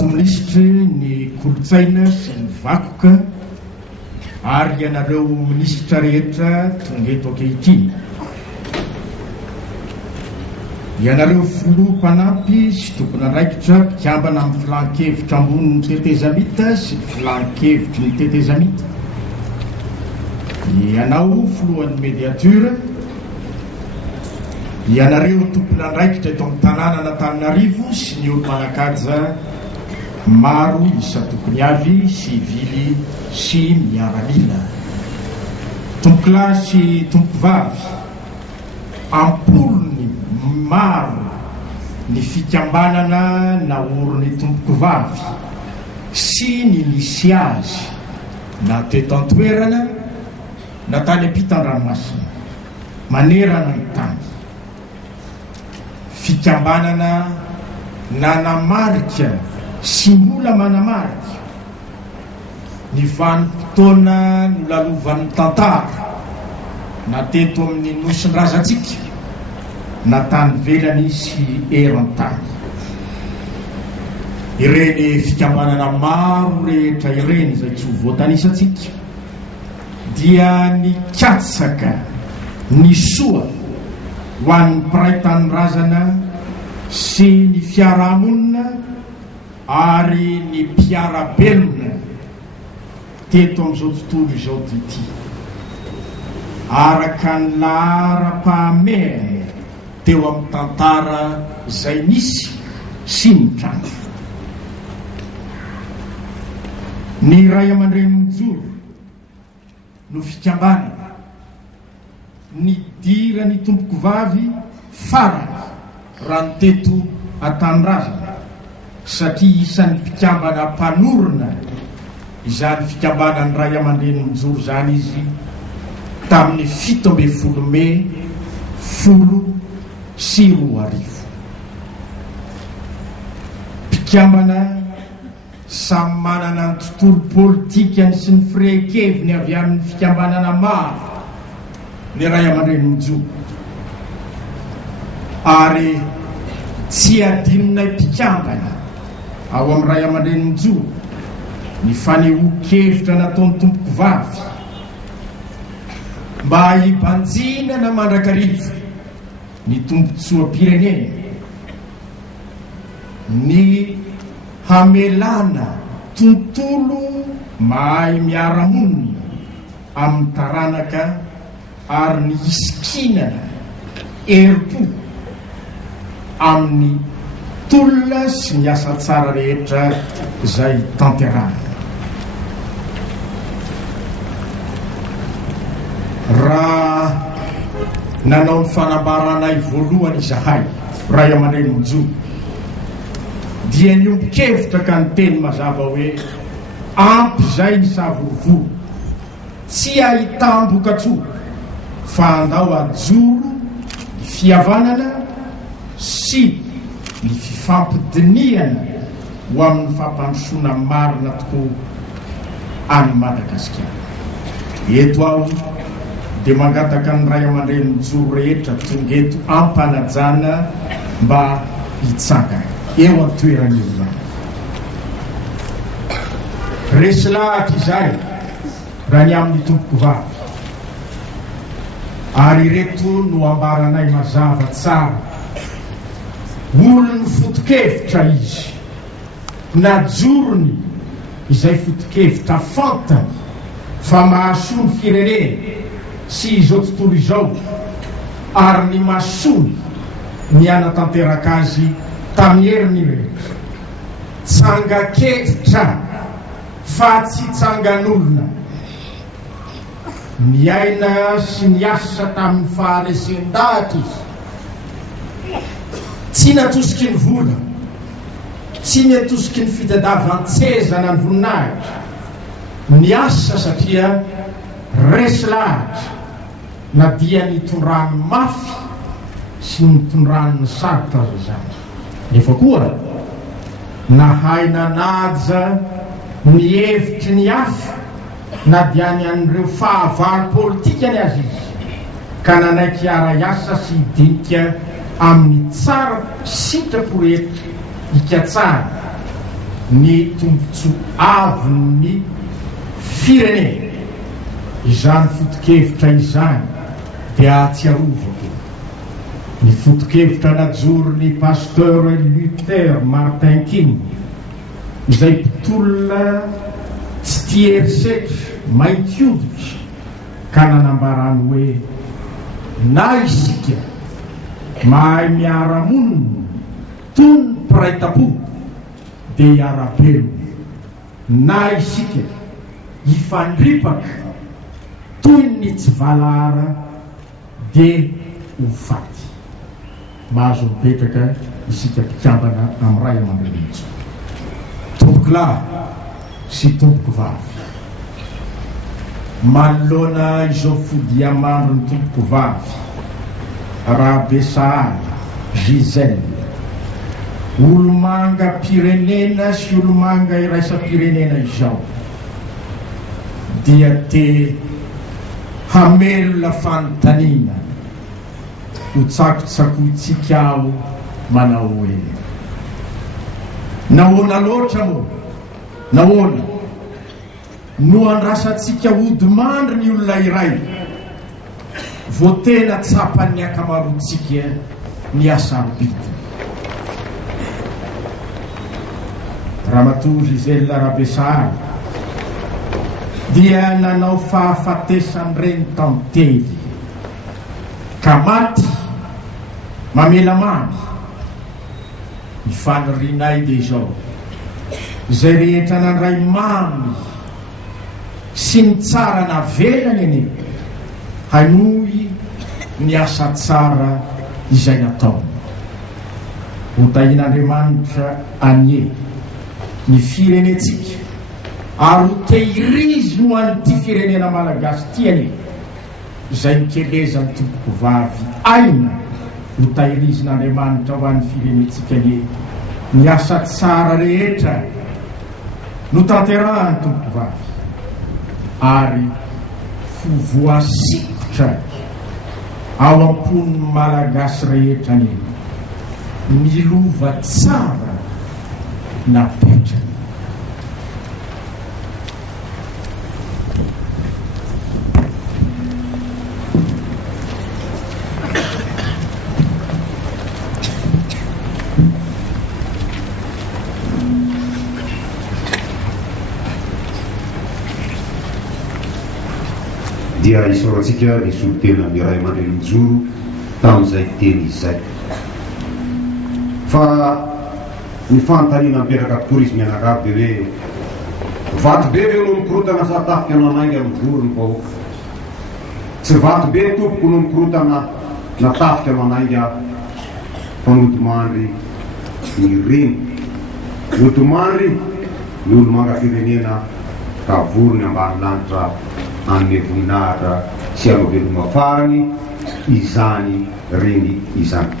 Minisitry ny kolotsaina sy ny vakoka ary ianareo minisitra rehetra tonga eto ankehitriny. Ianareo filoha-mpanampy sy tompon'andraikitra mpikambana amin'ny filan-kevitra ambony ny tetezamita sy ny filan-kevitry ny tetezamita. Ianao filohan'ny mediatura, ianareo tompon'andraikitra eto amin'ny tanàna Antananarivo sy ny olo-manakaja maro isa tokony avy sy vily sy miaramila. Tompo-kilahy sy tompo-vavy, ampolony maro ny fikambanana naorony tompo-vavy sy ny lisy azy na teto an-toerana na tany ampitan-dranomasina manerana ny tany. Fikambanana nanamarika sy mbola manamarika ny vanim-potoana nolalovan'ny tantara na teto amin'ny nosin-drazantsika na tany velany sy eran-tany. Ireny fikambanana maro rehetra ireny izay tsy ho voatanisantsika dia ny katsaka ny soa ho an'ny mpiray tanorazana sy ny fiarahamonina ary ny mpiarabelona teto amin'izao tontolo izao ity, araka ny lahara-pahamehana teo amin'ny tantara izay nisy sy ny trano. Ny ray aman-dreniny joro no fikambanana ny dira ny tompoko vavy farany raha ny teto an-tanindrazana, satria isan'ny mpikambana mpanorona izany fikambanany ray aman-dreniny joro zany izy tamin'ny 17 Mey 1910. Mpikambana samy manana ny tontolo politikany sy ny firehekeviny avy amin'ny fikambanana maro ny ray aman-dreniny joro, ary tsy adinonay mpikambana ao amin'ny ray aman-dreniny joro ny fanehoan-kevitra nataon'ny tompoko vavy mba hibanjinana mandrakariva ny tombotsoa-pirenena, ny hamelana tontolo mahay miara-monina amin'ny taranaka ary ny isikinana herim-po amin'ny tolona sy ny asa tsara rehetra izay tanterana. Raha nanao ny fanambaranay voalohany izahay ray aman-dreniny joro dia niombon-kevitra ka ny teny mazava hoe ampy izay ny savorovoro, tsy ahitam-bokatsoa fa andao ajoro ny fihavanana sy ny fifampidiniana ho amin'ny fampandrosoana marina tokoa any Madagasikara. Eto aho dia mangataka ny ray aman-dreniny joro rehetra tonga eto ampanajana mba hitsangana eo an-toerana io zany. Resy lahatra izay raha ny amin'ny tompoko vavy, ary reto no ambaranay mazava tsara. Olony foto-kevitra izy, na jorony izay foto-kevitra fantany fa mahasoa ny firenena sy izao tontolo izao, ary ny mahasoa ny anatanteraka azy tamin'ny heriny rehetra. Tsanga-kevitra fa tsy tsangan'olona, miaina sy miasa tamin'ny faharesen-dahatra izy, tsy natosiky ny vola, tsy natosiky ny fitadiavan-tseza na ny voninahitra, miasa satria resy lahatra na dia nitondrany mafy sy nitondrany ny sarotra azo izany. Nefa koa nahay nanaja ny hevitry ny hafa na dia ny an'ireo fahavalo politika ny azy izy, ka nanaiky ara-iasa sy hidinika amin'ny tsara sitrapo rehetra hikatsara ny tombontso aviny firenena izany fotokevitra izany dia atsiarovako ny fotokevitra najorony pasteur Luther Martin King izay mpitolona tsy tia erisetra mainty hoditra ka nanambarany hoe na isika mahay miara-monina toy ny mpiray-tam-po dia hiara-belona, na isika hifandripaka toy ny tsy valara dia ho faty. Mahazo mipetraka isika mpikambana amin'ny ray aman-dreny. Tompoko lahy sy tompoko vavy, manoloana izao fodiamandro ny tompoko vavy Rabesahala Giselle, olomanga pirenena sy olomanga iraisam-pirenena izao dia te hamelona fanontaniana ho tsakotsakoitsika aho manao hoe nahoana loatra moa, nahoana no andrasantsika hodimandry ny olona iray vo tena tsapan'ny akamaroantsika ny asarobity. Ramatoa Giselle Rabesahala dia nanao fahafatesany reny tantely ka maty mamela mamy. Ny fanorinay dia zao izay rehetra nandray mamy sy ny tsara navelany eny hanohy ny asa tsara izay nataony. Hotahin'Andriamanitra anie ny firenetsika ary ho tehiriziny ho an'ity firenena malagasy tiany izay mikeleza ny tompoko vavy aina ho tahirizan'Andriamanitra ho an'ny firenetsika anie ny asa tsara rehetra no tanterahany tompoko vavy ary fovoasikotra ao am-pon'ny malagasy rehetra ny milova tsara napetrany. Dia isaorantsika ny solotena miray aman-dreny mijoro tamin'izay teny izay fa ny fanontaniana mipetraka tokory mianakavy hoe vato be ve no mikorotana sa tafika no anainga mijoro ny vahoaka, tsy vato be tompoko no mikorotana na tafika no anainga fa notomandry ny reny, notomandry ny olomanga firenena ka vorony ambany lanitra anne voninahitra sy aloveloma farany izany reny izany.